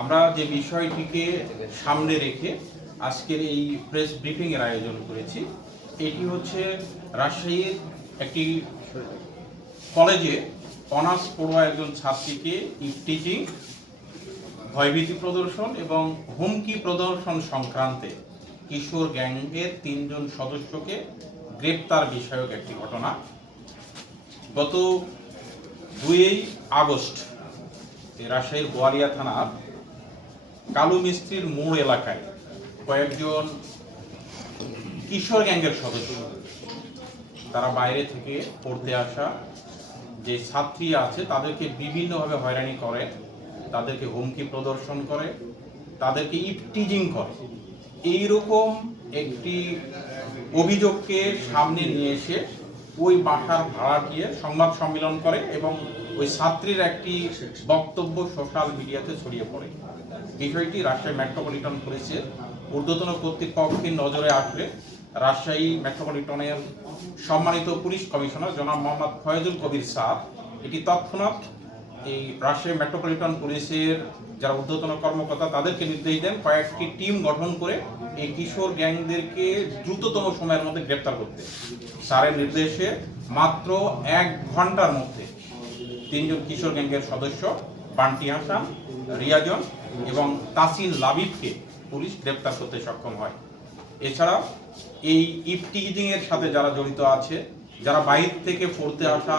আমরা যে বিষয়টিকে সামনে রেখে আজকের এই প্রেস ব্রিফিং এর আয়োজন করেছি, এটি হচ্ছে রাজশাহীর একটি কলেজে অনার্স পড়ুয়া একজন ছাত্রীকে ইফটিজিং, ভয়ভীতি প্রদর্শন এবং হুমকি প্রদর্শন সংক্রান্তে কিশোর গ্যাংয়ের ৩ জন সদস্যকে গ্রেপ্তার বিষয়ক একটি ঘটনা। গত ২ আগস্ট রাজশাহীর বোয়ালিয়া থানার কালু মিস্ত্রির মোড় এলাকায় কয়েকজন কিশোর গ্যাংয়ের সদস্য, তারা বাইরে থেকে পড়তে আসা যে ছাত্রী আছে তাদেরকে বিভিন্নভাবে হয়রানি করে, তাদেরকে হুমকি প্রদর্শন করে, তাদেরকে ইফটিজিং করে। এইরকম একটি অভিযোগকে সামনে নিয়ে এসে ওই বাসার ভাড়াটিয়ে সংবাদ সম্মেলন করে এবং ওই ছাত্রীর একটি বক্তব্য সোশ্যাল মিডিয়াতে ছড়িয়ে পড়ে। বিষয়টি রাজশাহী মেট্রোপলিটন পুলিশের ঊর্ধ্বতন কর্তৃপক্ষের নজরে আসলে রাজশাহী মেট্রোপলিটনের সম্মানিত পুলিশ কমিশনার জনাব মোহাম্মদ ফয়জুল কবির স্যার এটি তৎক্ষণাৎ এই রাজশাহী মেট্রোপলিটন পুলিশের যারা ঊর্ধ্বতন কর্মকর্তা তাদেরকে নির্দেশ দেন কয়েকটি টিম গঠন করে এই কিশোর গ্যাংদেরকে দ্রুততম সময়ের মধ্যে গ্রেপ্তার করতে। স্যারের নির্দেশে মাত্র 1 ঘন্টার মধ্যে 3 জন কিশোর গ্যাংয়ের সদস্য বান্টি হাসান, রিয়াজন এবং তাসিন লাবিবকে পুলিশ গ্রেপ্তার করতে সক্ষম হয়। এছাড়া এই ইফটিজিং এর সাথে যারা জড়িত আছে, যারা বাইরে থেকে পড়তে আসা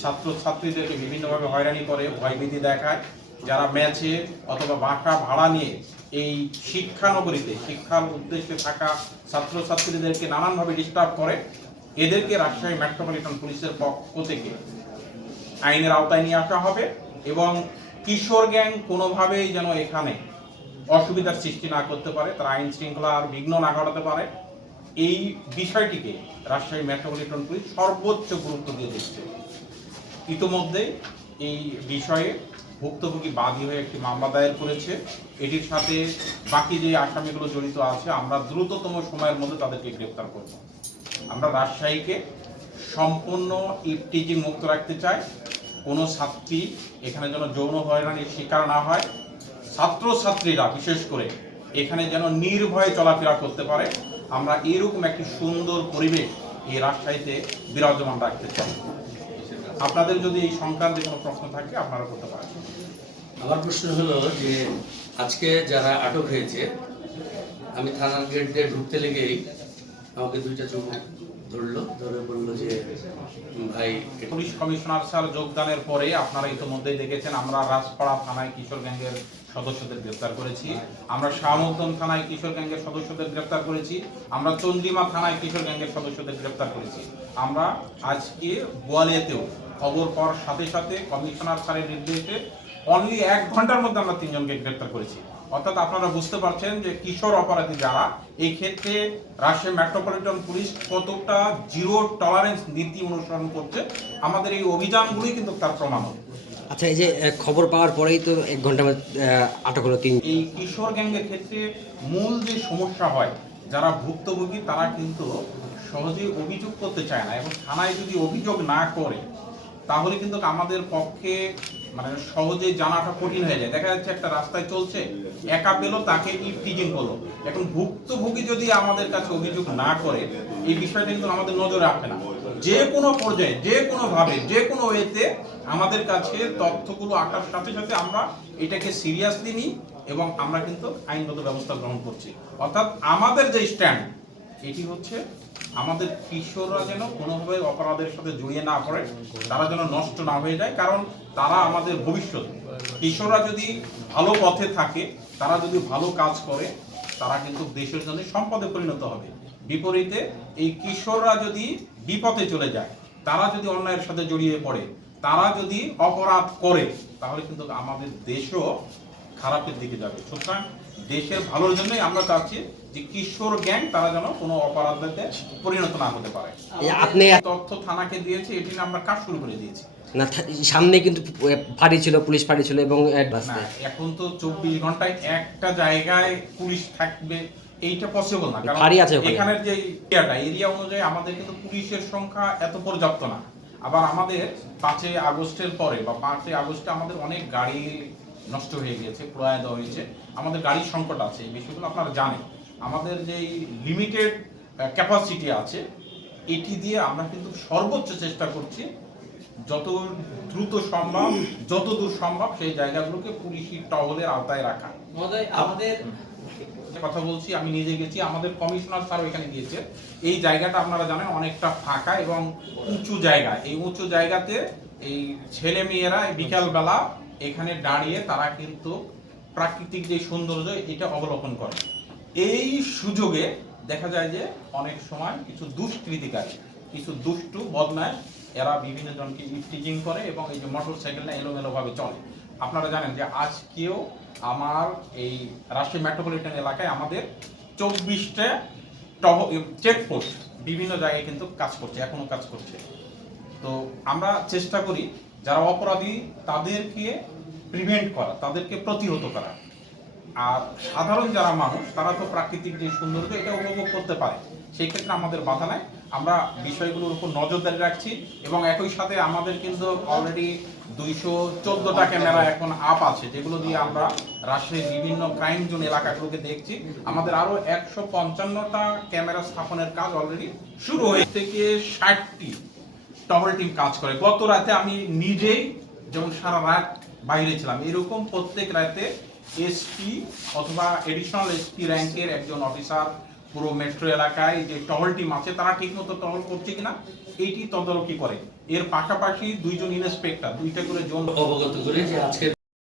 ছাত্রছাত্রীদেরকে বিভিন্নভাবে হয়রানি করে, ভয়ভীতি দেখায়, যারা ম্যাচে অথবা বাসা ভাড়া নিয়ে এই শিক্ষানগরীতে শিক্ষার উদ্দেশ্যে থাকা ছাত্রছাত্রীদেরকে নানানভাবে ডিস্টার্ব করে, এদেরকে রাজশাহী মেট্রোপলিটন পুলিশের পক্ষ থেকে আইনের আওতায় নিয়ে আসা হবে এবং কিশোর গ্যাং কোনোভাবেই যেন এখানে অসুবিধার সৃষ্টি না করতে পারে, তারা আইন শৃঙ্খলার বিঘ্ন না ঘটাতে পারে, এই বিষয়টিকে রাজশাহী মেট্রোপলিটন পুলিশ সর্বোচ্চ গুরুত্ব দিয়ে দিচ্ছে। ইতিমধ্যে এই বিষয়ে ভুক্তভোগী বাদী হয়ে একটি মামলা দায়ের করেছে। এটির সাথে বাকি যে আসামিগুলো জড়িত আছে আমরা দ্রুততম সময়ের মধ্যে তাদেরকে গ্রেপ্তার করব। আমরা রাজশাহীকে সম্পূর্ণ ইফটিজিং মুক্ত রাখতে চাই। কোনো ছাত্রী এখানে যেন যৌন হয়রানির শিকার না হয়, ছাত্রছাত্রীরা বিশেষ করে এখানে যেন নির্ভয়ে চলাফেরা করতে পারে। আমরা এরকম একটি সুন্দর পরিবেশ এই রাজশাহীতে বিরাজমান রাখতে চাই। আপনাদের যদি এই সংক্রান্তে কোনো প্রশ্ন থাকে আপনারা করতে পারেন। আমার প্রশ্ন হলো যে আজকে যারা আটক হয়েছে, আমি থানার গেট দিয়ে ঢুকতে লেগেই আমাকে 2টা যুবক ধরে বললো যে ভাই। পুলিশ কমিশনার স্যার যোগদানের পরে আপনারা ইতিমধ্যেই দেখেছেন আমরা রাজপাড়া থানায় কিশোর গ্যাংয়ের সদস্যদের গ্রেপ্তার করেছি, আমরা শাহমুদ্দিন থানায় কিশোর গ্যাংয়ের সদস্যদের গ্রেপ্তার করেছি, আমরা চন্দ্রিমা থানায় কিশোর গ্যাংয়ের সদস্যদের গ্রেপ্তার করেছি। আমরা আজকে বোয়ালিয়াতেও খবর পাওয়ার সাথে সাথে কমিশনার স্যারের নির্দেশে অনলি 1 ঘন্টার মধ্যে আমরা 3 জনকে গ্রেপ্তার করেছি। অর্থাৎ আপনারা বুঝতে পারছেন যে কিশোর অপরাধী যারা, এই ক্ষেত্রে রাজশাহী মেট্রোপলিটন পুলিশ কতটা জিরো টলারেন্স নীতি অনুসরণ করছে, আমাদের এই অভিযানগুলোই কিন্তু তার প্রমাণ। আচ্ছা, এই যে খবর পাওয়ার পরেই তো 1 ঘন্টা আটক হলো 3। এই কিশোর গ্যাংয়ের ক্ষেত্রে মূল যে সমস্যা হয়, যারা ভুক্তভোগী তারা কিন্তু সহজেই অভিযোগ করতে চায় না এবং থানায় যদি অভিযোগ না করে তাহলে কিন্তু আমাদের পক্ষে সহজে জানাটা কঠিন হয়ে যায়। দেখা যাচ্ছে একটা রাস্তায় চলছে, একা পেলো, তাকে ইফটিজিং করলো। এখন ভুক্তভোগী যদি আমাদের কাছে অভিযোগ না করে এই বিষয়টা কিন্তু আমাদের নজরে আসে না। যে কোনো পর্যায়ে, যে কোনোভাবে, যে কোনো ওয়েতে আমাদের কাছে তথ্যগুলো আসার সাথে সাথে আমরা এটাকে সিরিয়াসলি নিই এবং আমরা কিন্তু আইনগত ব্যবস্থা গ্রহণ করছি। অর্থাৎ আমাদের যে স্ট্যান্ড এটি হচ্ছে আমাদের কিশোররা যেন কোনোভাবে অপরাধের সাথে জড়িয়ে না পড়ে, তারা যেন নষ্ট না হয়ে যায়, কারণ তারা আমাদের ভবিষ্যৎ। কিশোররা যদি ভালো পথে থাকে, তারা যদি ভালো কাজ করে, তারা কিন্তু দেশের জন্য সম্পদে পরিণত হবে। বিপরীতে এই কিশোররা যদি বিপথে চলে যায়, তারা যদি অন্যায়ের সাথে জড়িয়ে পড়ে, তারা যদি অপরাধ করে, তাহলে কিন্তু আমাদের দেশও খারাপের দিকে যাবে। সুতরাং দেশের ভালোর জন্যই আমরা চাচ্ছি যে কিশোর গ্যাং তারা যেন কোনো অপরাধে পরিণত না হতে পারে। আপনি তথ্য থানাকে দিয়েছে, এটি আমরা কাজ শুরু করে দিয়েছি। না, সামনে কিন্তু ফাঁড়ি ছিল, পুলিশ ফাঁড়ি ছিল এবং এখন তো 24 ঘন্টায় একটা জায়গায় পুলিশ থাকবে এইটা পসিবল না, কারণ এখানের যে এরিয়া অনুযায়ী আমাদের কিন্তু পুলিশের সংখ্যা এত পর্যাপ্ত না। আবার আমাদের 5 আগস্টের পরে বা 5 আগস্টে আমাদের অনেক গাড়ি নষ্ট হয়ে গিয়েছে, পোড়ায় দেওয়া হয়েছে। আমাদের গাড়ির সংকট আছে, এই বিষয়গুলো আপনারা জানেন। আমাদের যেই লিমিটেড ক্যাপাসিটি আছে, এটি দিয়ে আমরা কিন্তু সর্বোচ্চ চেষ্টা করছি যত দ্রুত সম্ভব, যত দূর সম্ভব সেই জায়গাগুলোকে পুলিশি টহলের আওতায় রাখা। মহোদয়, আমাদের যে কথা বলছি, আমি নিজে গেছি, আমাদের কমিশনার স্যার এখানে গিয়েছে। এই জায়গাটা আপনারা জানেন অনেকটা ফাঁকা এবং উঁচু জায়গা। এই উঁচু জায়গাতে এই ছেলে মেয়েরা বিকালবেলা এখানে দাঁড়িয়ে তারা কিন্তু প্রাকৃতিক যে সৌন্দর্য এটা অবলোকন করে। এই সুযোগে দেখা যায় যে অনেক সময় কিছু দুষ্কৃতিকারী, কিছু দুষ্টু বদমাশ এরা বিভিন্ন জনকে ইফটিজিং করে এবং এই যে মোটর সাইকেলটা এলোমেলোভাবে চলে। আপনারা জানেন যে আজকেও আমার এই রাজশাহী মেট্রোপলিটন এলাকায় আমাদের 24টা চেকপোস্ট বিভিন্ন জায়গায় কিন্তু কাজ করছে, এখনো কাজ করছে। তো আমরা চেষ্টা করি যারা অপরাধী তাদেরকে প্রিভেন্ট করা, তাদেরকে প্রতিহত করা। আর সাধারণ যারা মানুষ তারা তো প্রাকৃতিক যে সৌন্দর্য এটা উপভোগ করতে পারে, সেই ক্ষেত্রে আমাদের বাধা নাই। আমরা বিষয়গুলোর উপর নজরদারি রাখছি এবং একই সাথে আমাদের কিন্তু অলরেডি 214টা ক্যামেরা এখন আপ আছে, যেগুলো দিয়ে আমরা রাজশাহীর বিভিন্ন ক্রাইম জোন এলাকাগুলোকে দেখছি। আমাদের আরো 155টা ক্যামেরা স্থাপনের কাজ অলরেডি শুরু হয়ে থেকে 60টি টহল টিম কাজ করে। গত রাতে আমি নিজেই যেমন সারা রাত বাইরে ছিলাম, এরকম প্রত্যেক রাতে এসপি অথবা এডিশনাল এসপি র্যাঙ্কের একজন অফিসার পুরো মেট্রো এলাকায় যে টহল টিম আছে তারা ঠিকমতো টহল করছে কিনা এইটি তদারকি করে। এর পাশাপাশি 2জন ইন্সপেক্টর, 2টা করে জোন অবগত করে যে আজকের